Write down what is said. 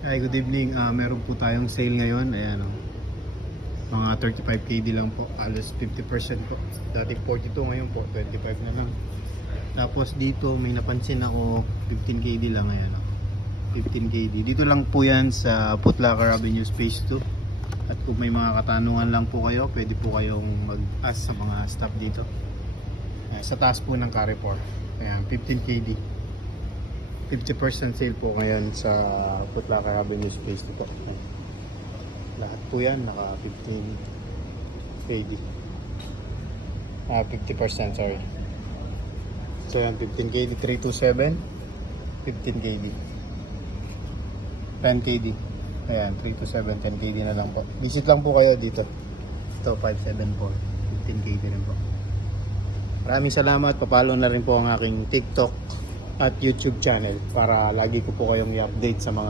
Hi, good evening. Meron po tayong sale ngayon. Ayan, oh. Mga 35 KD lang po. Alos 50% po. Dati 42, ngayon po 25 na lang. Tapos dito may napansin ako 15 KD lang. Ayan, oh. 15 KD. Dito lang po yan sa Putlacar Avenue Space 2. At kung may mga katanungan lang po kayo, pwede po kayong mag-ask sa mga staff dito. Sa taas po ng Carrefour. Ayan, 15 KD. 50% sale po ngayon sa Putlacar Avenue Space 2 po. Lahat po yan naka 15 KD. 50%, sorry. So yan, 15 KD, 327, 15 KD, 10 KD. Ayan, 327, 10 KD na lang po. Visit lang po kayo dito. Ito, 574, 15 KD rin po. Maraming salamat. Papalo na rin po ang aking TikTok at YouTube channel para lagi ko po kayong i-update sa mga